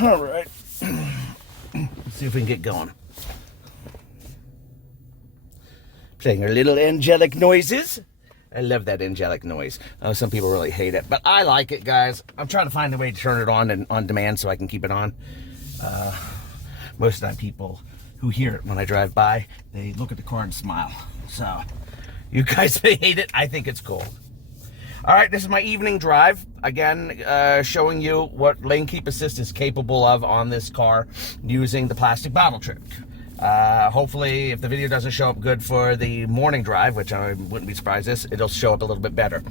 All right. Let's see if we can get going. Playing our little angelic noises. I love that angelic noise. Some people really hate it, but I like it, guys. I'm trying to find a way to turn it on and on demand so I can keep it on. Most of the time, people who hear it when I drive by, they look at the car and smile. So, you guys may hate it. I think it's cool. All right, this is my evening drive. Again, showing you what lane keep assist is capable of on this car using the plastic bottle trick. Hopefully, if the video doesn't show up good for the morning drive, which I wouldn't be surprised this, it'll show up a little bit better.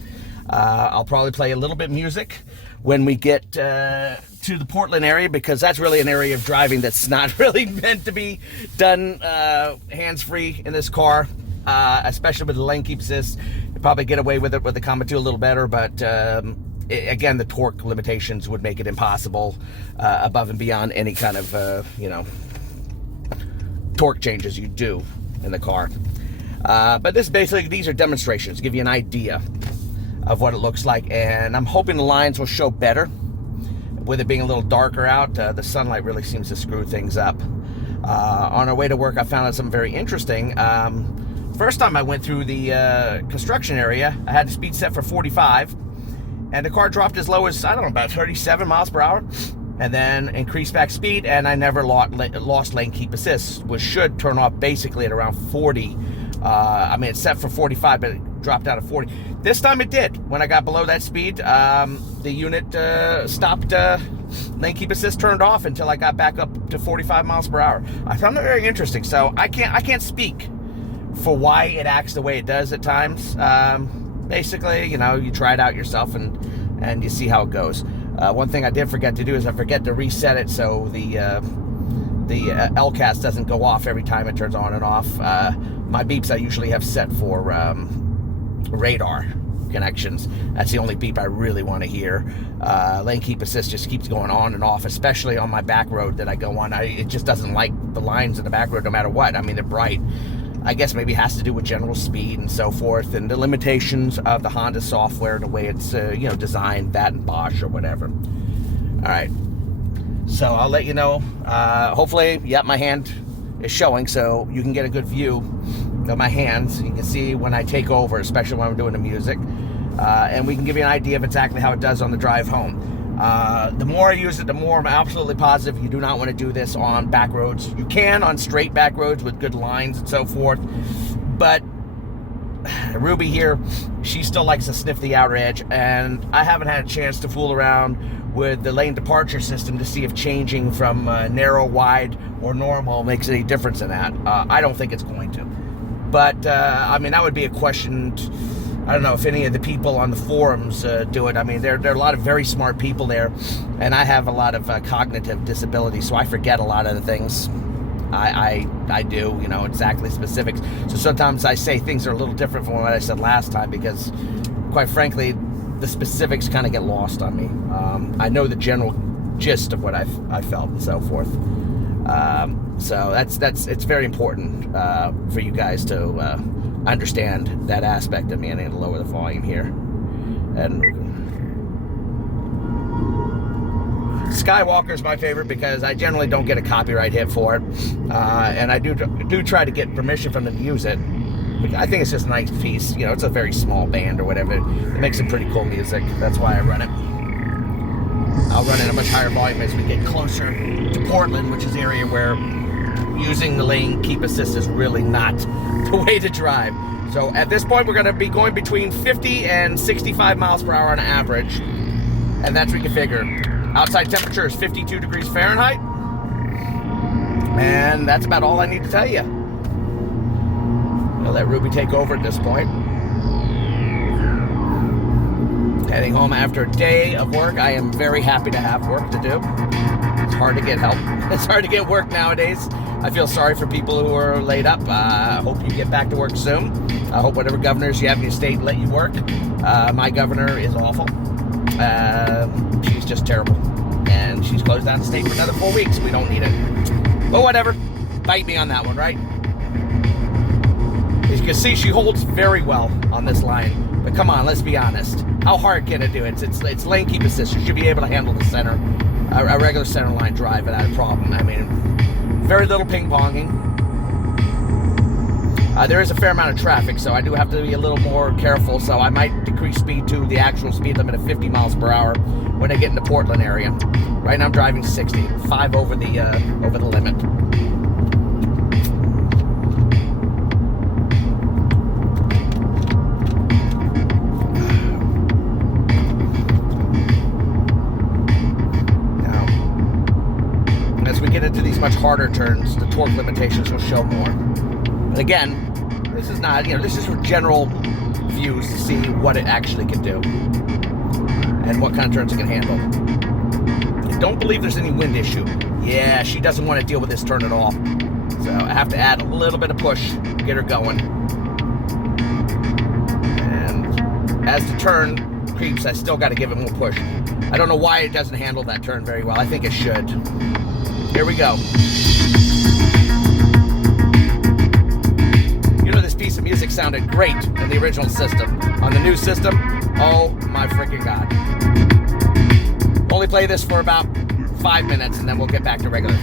I'll probably play a little bit of music when we get to the Portland area, because that's really an area of driving that's not really meant to be done hands-free in this car, especially with the lane keep assist. You probably get away with it with the Combat 2 a little better, but again, the torque limitations would make it impossible above and beyond any kind of, torque changes you do in the car. But this basically, these are demonstrations, give you an idea of what it looks like, and I'm hoping the lines will show better. With it being a little darker out, the sunlight really seems to screw things up. On our way to work, I found out something very interesting. First time I went through the construction area, I had the speed set for 45, and the car dropped as low as, I don't know, about 37 miles per hour, and then increased back speed, and I never lost lane keep assist, which should turn off basically at around 40. I mean, it's set for 45, but it dropped down to 40. This time it did. When I got below that speed, the unit stopped, lane keep assist turned off until I got back up to 45 miles per hour. I found that very interesting. So I can't speak for why it acts the way it does at times. Basically, you try it out yourself and you see how it goes. One thing I did forget to do is I forget to reset it so the LCAS doesn't go off every time it turns on and off. My beeps I usually have set for radar connections. That's the only beep I really want to hear. Lane keep assist just keeps going on and off, especially on my back road that I go on. It just doesn't like the lines in the back road no matter what. I mean, they're bright. I guess maybe it has to do with general speed and so forth, and the limitations of the Honda software and the way it's designed, that and Bosch or whatever. All right, so I'll let you know. Hopefully, my hand is showing, so you can get a good view of my hands. You can see when I take over, especially when I'm doing the music, and we can give you an idea of exactly how it does on the drive home. The more I use it, the more I'm absolutely positive you do not want to do this on back roads. You can on straight back roads with good lines and so forth, but Ruby here, she still likes to sniff the outer edge, and I haven't had a chance to fool around with the lane departure system to see if changing from narrow, wide, or normal makes any difference in that. I don't think it's going to, but I mean, that would be a question. I don't know if any of the people on the forums do it. I mean, there are a lot of very smart people there, and I have a lot of cognitive disability, so I forget a lot of the things I do, exactly specifics. So sometimes I say things are a little different from what I said last time because, quite frankly, the specifics kind of get lost on me. I know the general gist of what I felt and so forth. So it's very important for you guys to understand that aspect of me. I need to lower the volume here. And Skywalker is my favorite because I generally don't get a copyright hit for it, and I do try to get permission from them to use it. I think it's just a nice piece. It's a very small band or whatever. It makes some pretty cool music. That's why I run it. I'll run it at a much higher volume as we get closer to Portland, which is the area where using the lane keep assist is really not the way to drive. So at this point, we're going to be going between 50 and 65 miles per hour on average, and that's what you can figure. Outside temperature is 52 degrees Fahrenheit, and that's about all I need to tell you. I'll let Ruby take over at this point. Heading home after a day of work. I am very happy to have work to do. It's hard to get help. It's hard to get work nowadays. I feel sorry for people who are laid up. I hope you get back to work soon. I hope whatever governors you have in your state let you work. My governor is awful. She's just terrible. And she's closed down the state for another 4 weeks. We don't need it. But whatever. Bite me on that one, right? As you can see, she holds very well on this line. But come on, let's be honest. how hard can it do it? It's lane keep assist. You should be able to handle the center, a regular center line drive without a problem. I mean, very little ping ponging. There is a fair amount of traffic, so I do have to be a little more careful. So I might decrease speed to the actual speed limit of 50 miles per hour when I get in the Portland area. Right now I'm driving 60, 5 over the limit. Now, as we get into these much harder turns, the torque limitations will show more. But again, this is not, this is for general views to see what it actually can do and what kind of turns it can handle. I don't believe there's any wind issue. Yeah, she doesn't want to deal with this turn at all. So I have to add a little bit of push to get her going. And as the turn creeps, I still got to give it more push. I don't know why it doesn't handle that turn very well. I think it should. Here we go. This piece of music sounded great in the original system. On the new system, oh my freaking God. Only play this for about 5 minutes and then we'll get back to regular.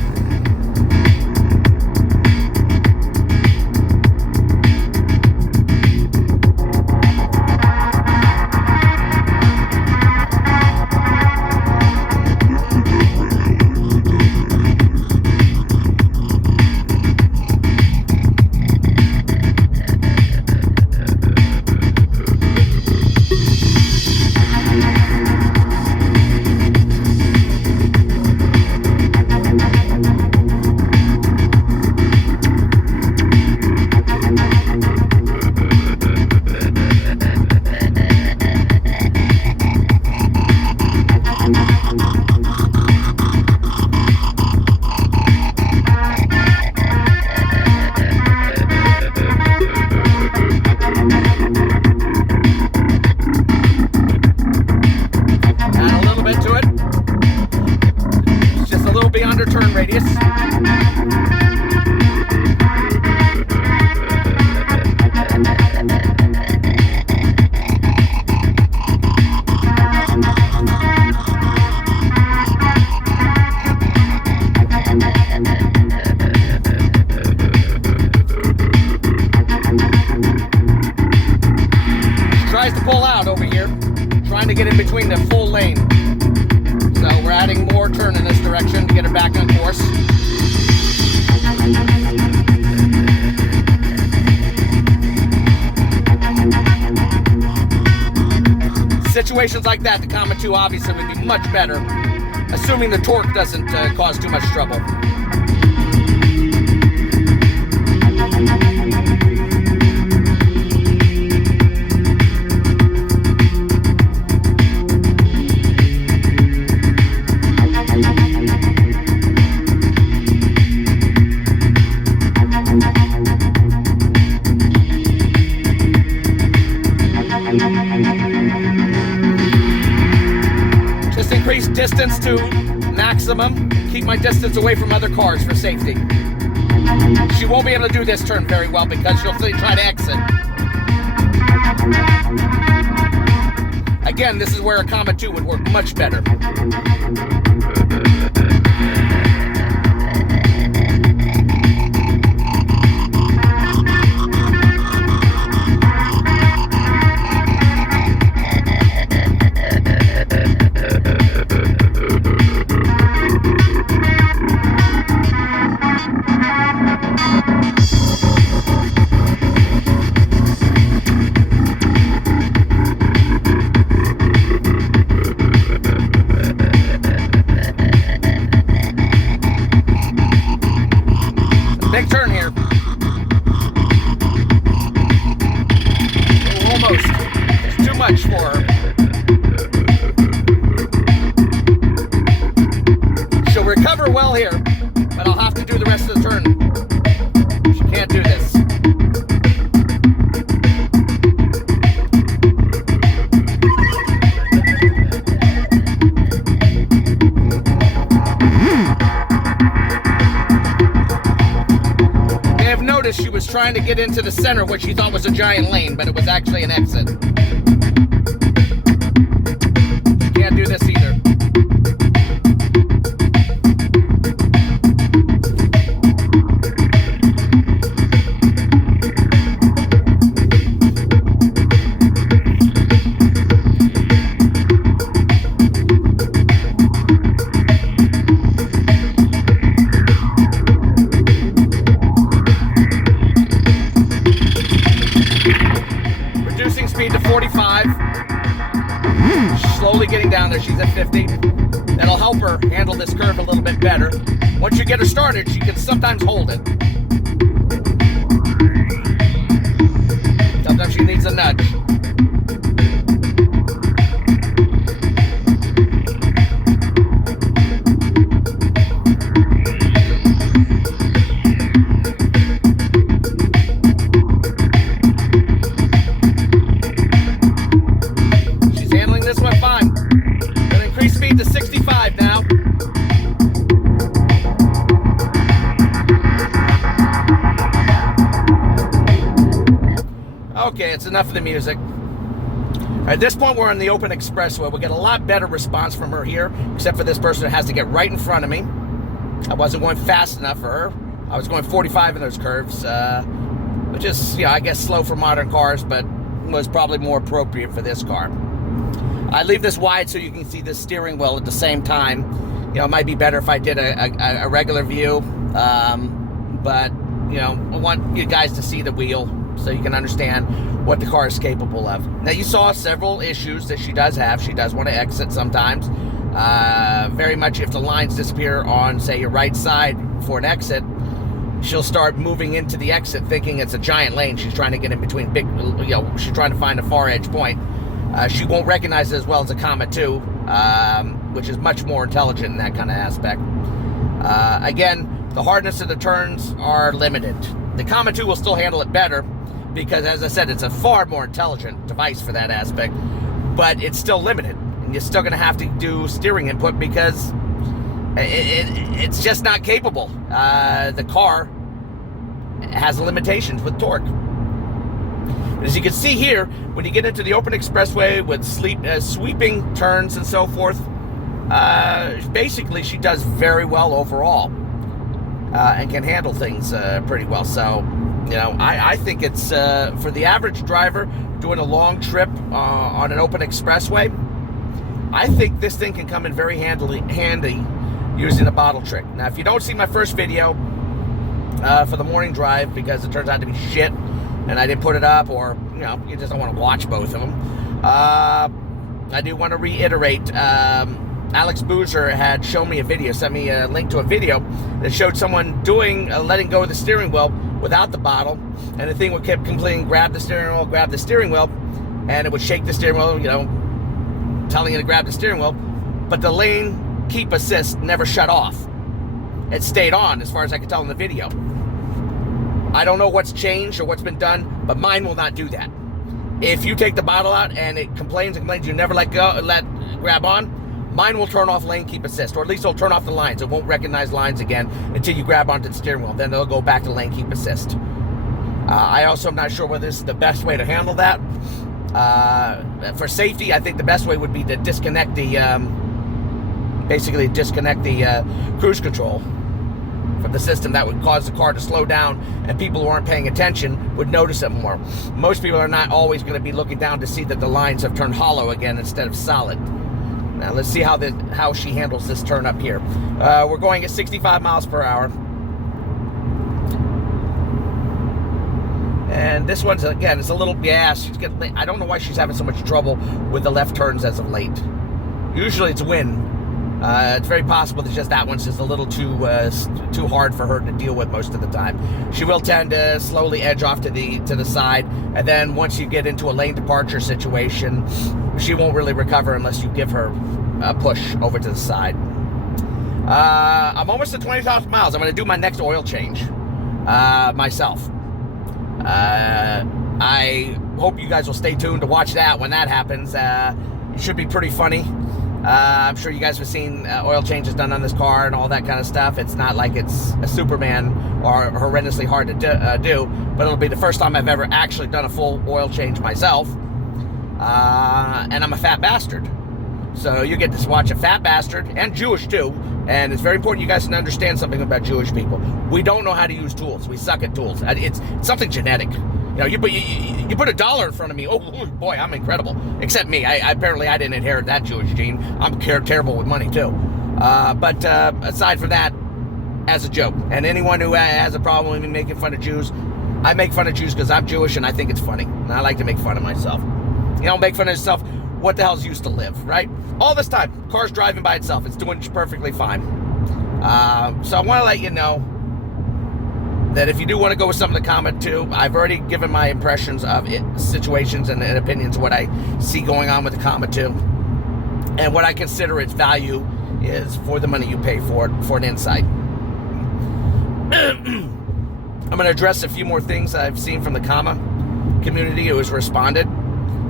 Turn radius. She tries to pull out over here, trying to get in between the full lane. So we're adding more turn in this direction to get her back on course. Situations like that, the Comet 2 obviously would be much better, assuming the torque doesn't cause too much trouble. Increase distance to maximum. Keep my distance away from other cars for safety. She won't be able to do this turn very well because she'll try to exit. Again, this is where a Comet 2 would work much better. Big turn here. Almost. It's too much for her. She'll recover well here, but I'll have to do the rest of the turn. She can't do this. She was trying to get into the center, which she thought was a giant lane, but it was actually an exit. to do this either. Reducing speed to 45. Slowly getting down there. She's at 50. That'll help her handle this curve a little bit better. Once you get her started, she can sometimes hold it. Sometimes she needs a nudge. To 65 now. Okay, it's enough of the music. At this point, we're on the open expressway. We'll get a lot better response from her here, except for this person that has to get right in front of me. I wasn't going fast enough for her. I was going 45 in those curves, which is, I guess slow for modern cars, but was probably more appropriate for this car. I leave this wide so you can see the steering wheel at the same time. It might be better if I did a regular view, but I want you guys to see the wheel so you can understand what the car is capable of. Now, you saw several issues that she does have. She does want to exit sometimes. Very much if the lines disappear on, say, your right side for an exit, she'll start moving into the exit thinking it's a giant lane. She's trying to get in between big, she's trying to find a far edge point. She won't recognize it as well as a Comma 2, which is much more intelligent in that kind of aspect. Again, the hardness of the turns are limited. The Comma 2 will still handle it better because, as I said, it's a far more intelligent device for that aspect, but it's still limited. And you're still going to have to do steering input because it's just not capable. The car has limitations with torque. As you can see here, when you get into the open expressway with sweeping turns and so forth, basically she does very well overall and can handle things pretty well. So, I think it's, for the average driver doing a long trip on an open expressway, I think this thing can come in very handy using a bottle trick. Now, if you don't see my first video for the morning drive because it turns out to be shit, and I didn't put it up, or, you just don't want to watch both of them. I do want to reiterate, Alex Boozer had shown me a video, sent me a link to a video that showed someone doing letting go of the steering wheel without the bottle, and the thing would keep complaining, grab the steering wheel, and it would shake the steering wheel, telling you to grab the steering wheel, but the lane keep assist never shut off. It stayed on, as far as I could tell in the video. I don't know what's changed or what's been done, but mine will not do that. If you take the bottle out and it complains you never let grab on, mine will turn off lane keep assist, or at least it'll turn off the lines. It won't recognize lines again until you grab onto the steering wheel. Then it'll go back to lane keep assist. I also am not sure whether this is the best way to handle that. For safety, I think the best way would be to disconnect the, cruise control from the system. That would cause the car to slow down, and people who aren't paying attention would notice it more. Most people are not always going to be looking down to see that the lines have turned hollow again instead of solid. Now let's see how she handles this turn up here. We're going at 65 miles per hour. And this one's, again, it's a little, I don't know why she's having so much trouble with the left turns as of late. Usually it's wind. It's very possible that just that one's just a little too hard for her to deal with most of the time. She will tend to slowly edge off to the side, and then once you get into a lane departure situation, she won't really recover unless you give her a push over to the side. I'm almost at 20,000 miles. I'm going to do my next oil change myself. I hope you guys will stay tuned to watch that when that happens. It should be pretty funny. I'm sure you guys have seen oil changes done on this car and all that kind of stuff. It's not like it's a Superman or horrendously hard to do, but it'll be the first time I've ever actually done a full oil change myself. And I'm a fat bastard. So you get to watch a fat bastard, and Jewish too, and it's very important you guys can understand something about Jewish people. We don't know how to use tools. We suck at tools. It's something genetic. You know, you put $1 in front of me, oh boy, I'm incredible. Except me, apparently I didn't inherit that Jewish gene. I'm terrible with money too. But aside from that, as a joke, and anyone who has a problem with me making fun of Jews, I make fun of Jews because I'm Jewish and I think it's funny. And I like to make fun of myself. You know, make fun of yourself. What the hell's used to live, right? All this time, car's driving by itself. It's doing perfectly fine. So I want to let you know that if you do want to go with something to comment to, I've already given my impressions of situations and opinions, what I see going on with the Comet 2. And what I consider its value is for the money you pay for it, for an insight. I'm going to address a few more things I've seen from the comma community who has responded.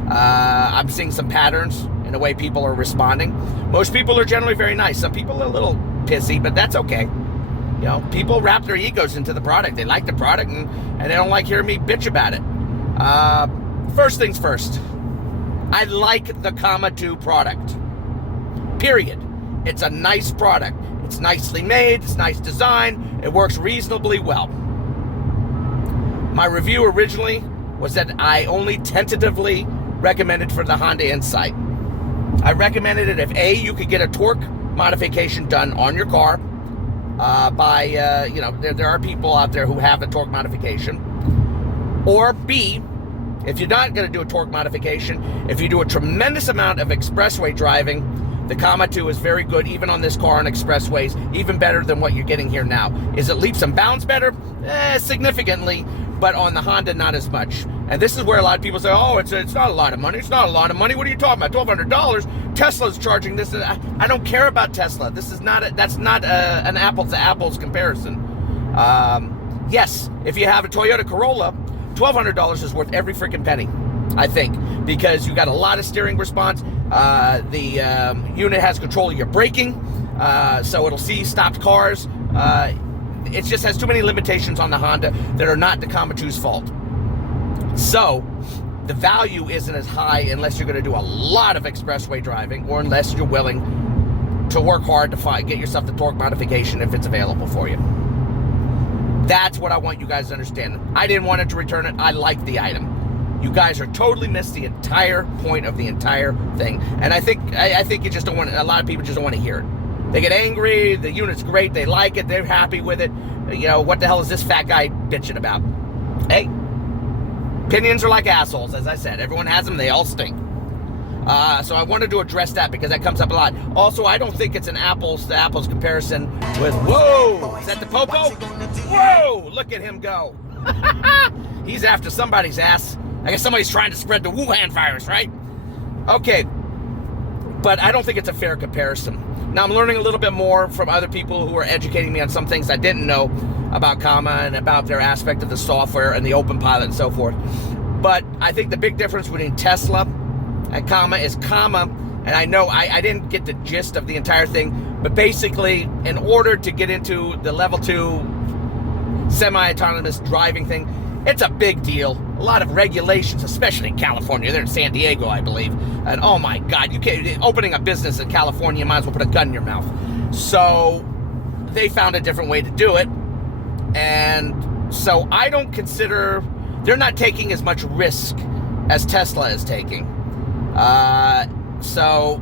I'm seeing some patterns in the way people are responding. Most people are generally very nice. Some people are a little pissy, but that's okay. You know, people wrap their egos into the product. They like the product, and they don't like hearing me bitch about it. First things first. I like the Comma 2 product. Period. It's a nice product. It's nicely made. It's nice design. It works reasonably well. My review originally was that I only tentatively recommended for the Honda Insight. I recommended it if A, you could get a torque modification done on your car by, you know, there are people out there who have the torque modification. Or B, if you're not going to do a torque modification, if you do a tremendous amount of expressway driving, the Comma 2 is very good, even on this car on expressways, even better than what you're getting here now. Is it leaps and bounds better? Significantly, but on the Honda, not as much. And this is where a lot of people say, oh, it's not a lot of money. It's not a lot of money. What are you talking about? $1,200? Tesla's charging this. I don't care about Tesla. This is not that's not an apples to apples comparison. Yes, if you have a Toyota Corolla, $1,200 is worth every freaking penny, I think, because you got a lot of steering response. The unit has control of your braking, so it'll see stopped cars. It just has too many limitations on the Honda that are not the Comma 2's fault. So the value isn't as high unless you're going to do a lot of expressway driving, or unless you're willing to work hard to get yourself the torque modification if it's available for you. That's what I want you guys to understand. I didn't want it to return it. I like the item. You guys are totally missed the entire point of the entire thing. And I think you just don't want it. A lot of people just don't want to hear it. They get angry. The unit's great. They like it. They're happy with it. You know, what the hell is this fat guy bitching about? Hey, opinions are like assholes, as I said. Everyone has them. They all stink. So I wanted to address that because that comes up a lot. Also, I don't think it's an apples to apples comparison with, whoa, is that the Popo? Whoa, look at him go. He's after somebody's ass. I guess somebody's trying to spread the Wuhan virus, right? Okay, but I don't think it's a fair comparison. Now, I'm learning a little bit more from other people who are educating me on some things I didn't know about Comma and about their aspect of the software and the open pilot and so forth. But I think the big difference between Tesla and Comma is Comma, and I know I didn't get the gist of the entire thing, but basically, in order to get into the level 2 semi-autonomous driving thing, it's a big deal. A lot of regulations, especially in California. They're in San Diego, I believe. And oh my God, you can't, opening a business in California, you might as well put a gun in your mouth. So they found a different way to do it. And so I don't consider, they're not taking as much risk as Tesla is taking. So,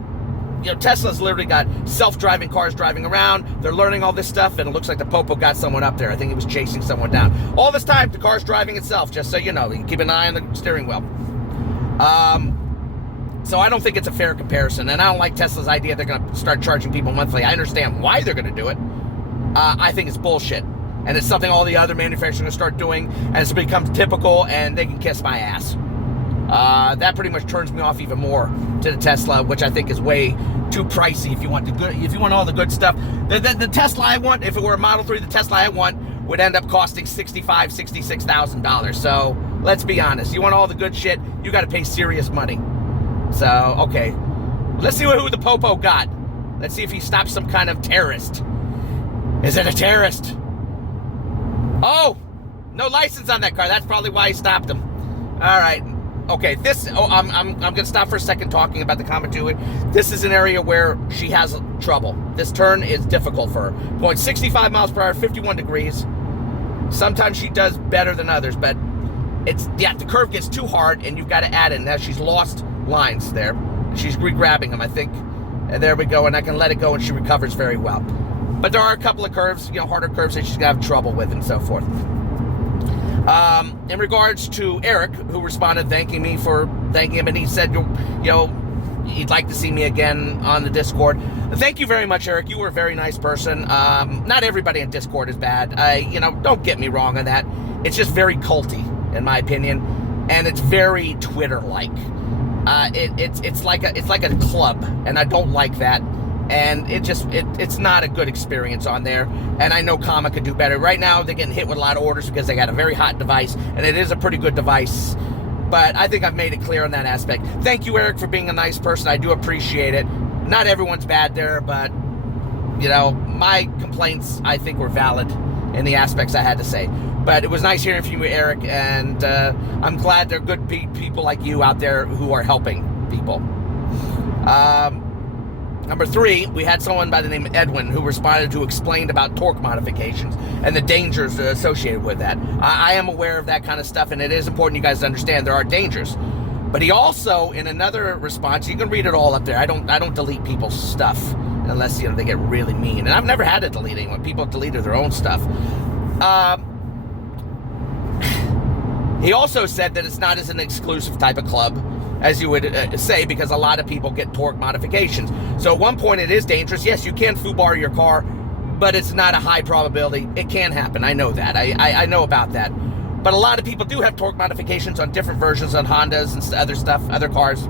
you know, Tesla's literally got self-driving cars driving around. They're learning all this stuff, and it looks like the Popo got someone up there. I think he was chasing someone down. All this time, the car's driving itself, just so you know. You can keep an eye on the steering wheel. So I don't think it's a fair comparison, and I don't like Tesla's idea they're going to start charging people monthly. I understand why they're going to do it. I think it's bullshit, and it's something all the other manufacturers are going to start doing, and it's become typical, and they can kiss my ass. That pretty much turns me off even more to the Tesla, which I think is way too pricey. If you want the good, if you want all the good stuff, the Tesla I want, if it were a Model 3, the Tesla I want would end up costing $66,000. So let's be honest. You want all the good shit, you got to pay serious money. So okay, let's see who the Popo got. Let's see if he stops some kind of terrorist. Is it a terrorist? Oh, no license on that car. That's probably why he stopped him. All right. okay, I'm going to stop for a second talking about the Comma 2. This is an area where she has trouble. This turn is difficult for her. Going 65 miles per hour, 51 degrees. Sometimes she does better than others, but the curve gets too hard, and you've got to add it. Now she's lost lines there. She's re-grabbing them, I think. And there we go, and I can let it go, and she recovers very well. But there are a couple of curves, harder curves that she's going to have trouble with and so forth. In regards to Eric, who responded thanking him, and he said, he'd like to see me again on the Discord. Thank you very much, Eric. You were a very nice person. Not everybody in Discord is bad. Don't get me wrong on that. It's just very culty, in my opinion, and it's very Twitter-like. It's like a club, and I don't like that. And it's not a good experience on there. And I know Comma could do better. Right now, they're getting hit with a lot of orders because they got a very hot device, and it is a pretty good device. But I think I've made it clear on that aspect. Thank you, Eric, for being a nice person. I do appreciate it. Not everyone's bad there, but, my complaints, I think, were valid in the aspects I had to say. But it was nice hearing from you, Eric, and I'm glad there are good people like you out there who are helping people. Number 3, we had someone by the name of Edwin who responded to explained about torque modifications and the dangers associated with that. I am aware of that kind of stuff, and it is important you guys to understand there are dangers. But he also, in another response, you can read it all up there. I don't delete people's stuff unless they get really mean, and I've never had to delete anyone. People have deleted their own stuff. He also said that it's not as an exclusive type of club as you would say, because a lot of people get torque modifications. So at one point it is dangerous. Yes, you can foobar your car, but it's not a high probability. It can happen. I know that. I know about that. But a lot of people do have torque modifications on different versions on Hondas and other stuff, other cars.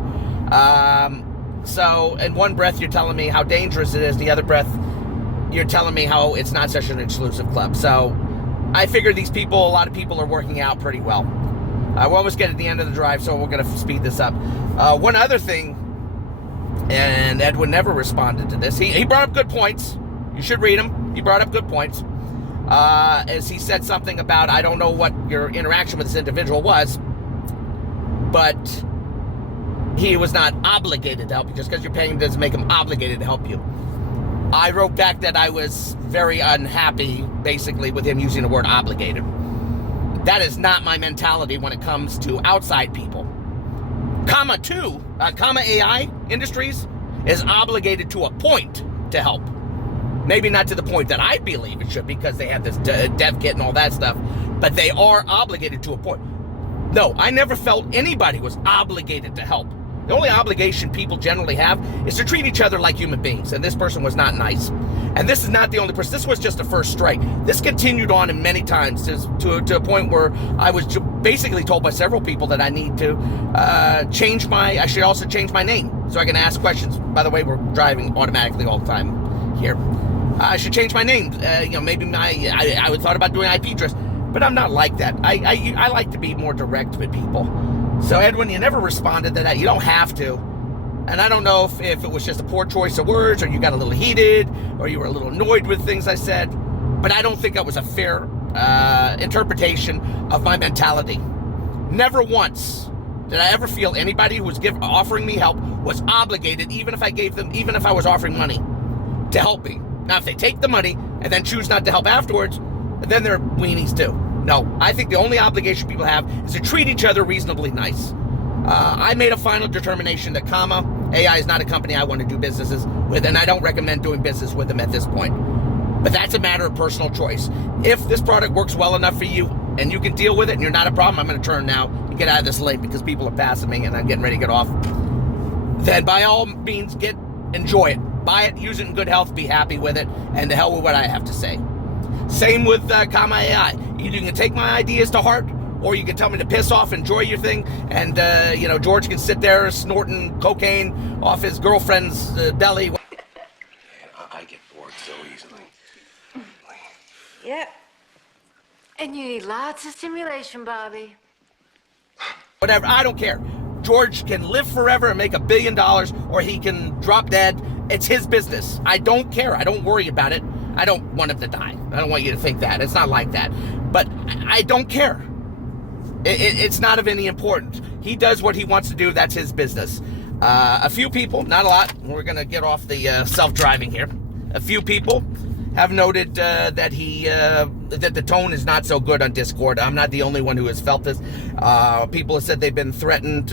So in one breath you're telling me how dangerous it is. The other breath you're telling me how it's not such an exclusive club. So I figure a lot of people are working out pretty well. We're almost getting to the end of the drive, so we're going to speed this up. One other thing, and Edwin never responded to this. He brought up good points. You should read them. He brought up good points. As he said something about, I don't know what your interaction with this individual was, but he was not obligated to help you. Just because you're paying him doesn't make him obligated to help you. I wrote back that I was very unhappy, basically, with him using the word obligated. That is not my mentality when it comes to outside people. Comma AI Industries is obligated to a point to help. Maybe not to the point that I believe it should, because they have this dev kit and all that stuff, but they are obligated to a point. No, I never felt anybody was obligated to help. The only obligation people generally have is to treat each other like human beings, and this person was not nice. And this is not the only person. This was just the first strike. This continued on in many times to a point where I was basically told by several people that I need to I should also change my name so I can ask questions. By the way, we're driving automatically all the time here. I should change my name. Maybe I thought about doing IP address, but I'm not like that. I like to be more direct with people. So, Edwin, you never responded to that. You don't have to. And I don't know if it was just a poor choice of words, or you got a little heated, or you were a little annoyed with things I said. But I don't think that was a fair interpretation of my mentality. Never once did I ever feel anybody who was offering me help was obligated, even if I was offering money, to help me. Now, if they take the money and then choose not to help afterwards, then they're weenies too. No, I think the only obligation people have is to treat each other reasonably nice. I made a final determination that Comma AI is not a company I want to do businesses with, and I don't recommend doing business with them at this point. But that's a matter of personal choice. If this product works well enough for you and you can deal with it and you're not a problem, I'm going to turn now and get out of this late because people are passing me and I'm getting ready to get off. Then by all means, enjoy it. Buy it, use it in good health, be happy with it, and to hell with what I have to say. Same with Comma AI. Either you can take my ideas to heart, or you can tell me to piss off, enjoy your thing, and, George can sit there snorting cocaine off his girlfriend's belly. I get bored so easily. Yep. And you need lots of stimulation, Bobby. Whatever, I don't care. George can live forever and make $1 billion, or he can drop dead. It's his business. I don't care. I don't worry about it. I don't want him to die. I don't want you to think that. It's not like that. But I don't care. It's not of any importance. he does what he wants to do. That's his business. A few people, not a lot, we're going to get off the self-driving here. A few people have noted that that the tone is not so good on Discord. I'm not the only one who has felt this. People have said they've been threatened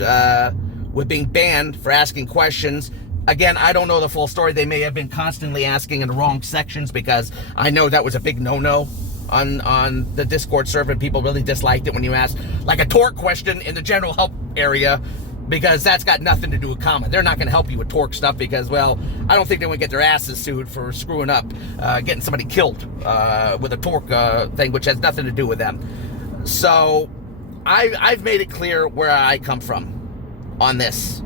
with being banned for asking questions. Again, I don't know the full story. They may have been constantly asking in the wrong sections, because I know that was a big no-no on the Discord server. People really disliked it when you asked like a torque question in the general help area, because that's got nothing to do with comma. They're not going to help you with torque stuff because, well, I don't think they would get their asses sued for screwing up, getting somebody killed with a torque thing, which has nothing to do with them. So I've made it clear where I come from on this.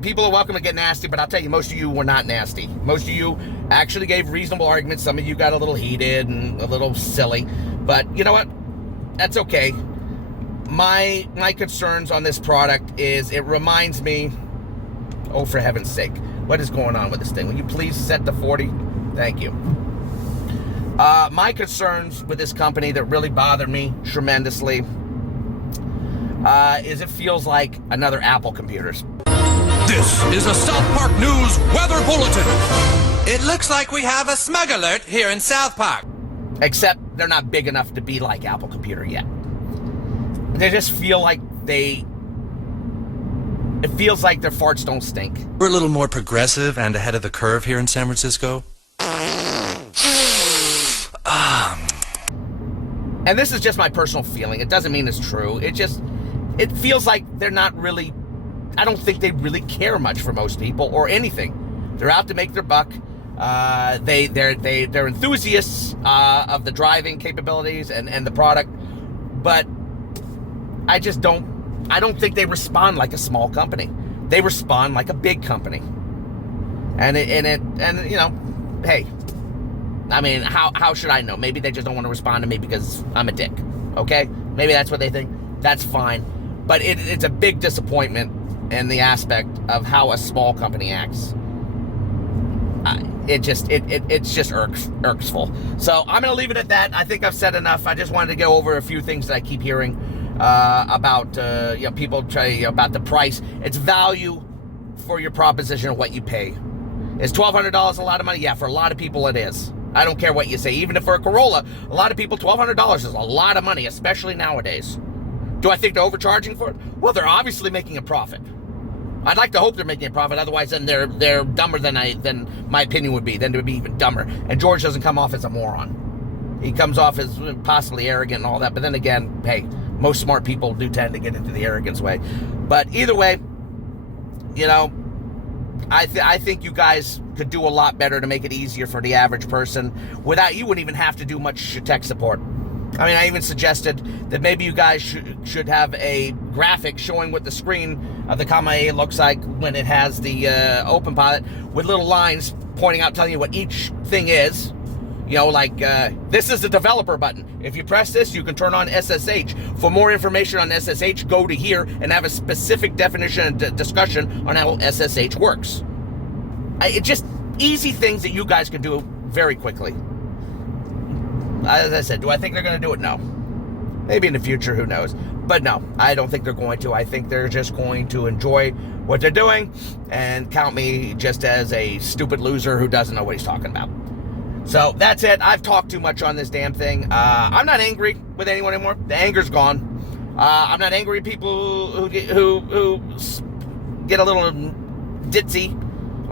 People are welcome to get nasty, but I'll tell you, most of you were not nasty. Most of you actually gave reasonable arguments. Some of you got a little heated and a little silly, but you know what? That's okay. My concerns on this product is it reminds me, oh, for heaven's sake, what is going on with this thing? Will you please set to 40? Thank you. My concerns with this company that really bother me tremendously is it feels like another Apple computers. This is a South Park News Weather Bulletin. It looks like we have a smog alert here in South Park. Except they're not big enough to be like Apple Computer yet. They just feel like it feels like their farts don't stink. We're a little more progressive and ahead of the curve here in San Francisco. And this is just my personal feeling. It doesn't mean it's true. It feels like they're not really, I don't think they really care much for most people or anything. They're out to make their buck. They're enthusiasts of the driving capabilities and the product, but I don't think they respond like a small company. They respond like a big company. And you know, hey, I mean, how should I know? Maybe they just don't want to respond to me because I'm a dick. Okay? Maybe that's what they think. That's fine. But it's a big disappointment in the aspect of how a small company acts. It's just irksful. So I'm going to leave it at that. I think I've said enough. I just wanted to go over a few things that I keep hearing about people try about the price. It's value for your proposition of what you pay. Is $1,200 a lot of money? Yeah, for a lot of people it is. I don't care what you say. Even if for a Corolla, a lot of people, $1,200 is a lot of money, especially nowadays. Do I think they're overcharging for it? Well, they're obviously making a profit. I'd like to hope they're making a profit. Otherwise, then they're dumber than my opinion would be. Then they would be even dumber. And George doesn't come off as a moron. He comes off as possibly arrogant and all that. But then again, hey, most smart people do tend to get into the arrogance way. But either way, you know, I think you guys could do a lot better to make it easier for the average person without, you wouldn't even have to do much tech support. I mean, I even suggested that maybe you guys should have a graphic showing what the screen of the Comma A looks like when it has the open pilot, with little lines pointing out, telling you what each thing is. You know, like, this is the developer button. If you press this, you can turn on SSH. For more information on SSH, go to here and have a specific definition and discussion on how SSH works. It's just easy things that you guys can do very quickly. As I said, do I think they're going to do it? No. Maybe in the future, who knows? But no, I don't think they're going to. I think they're just going to enjoy what they're doing and count me just as a stupid loser who doesn't know what he's talking about. So that's it. I've talked too much on this damn thing. I'm not angry with anyone anymore. The anger's gone. I'm not angry at people who get a little ditzy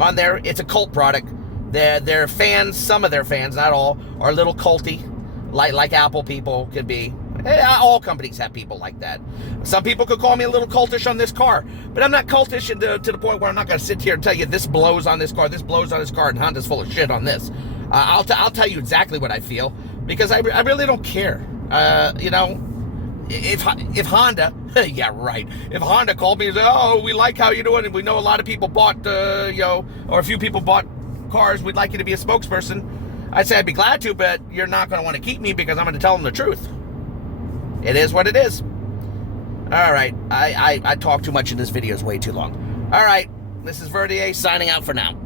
on there. It's a cult product. Their fans, some of their fans, not all, are a little culty, like Apple people could be. All companies have people like that. Some people could call me a little cultish on this car, but I'm not cultish to the point where I'm not going to sit here and tell you this blows on this car, this blows on this car, and Honda's full of shit on this. I'll tell you exactly what I feel, because I really don't care. You know, if Honda, yeah, right. If Honda called me and said, oh, we like how you're doing, and we know a lot of people bought, or a few people bought cars, we'd like you to be a spokesperson, I'd say I'd be glad to, but you're not going to want to keep me because I'm going to tell them the truth. It is what it is. All right. I talked too much in this video. It's way too long. All right. This is Verdier signing out for now.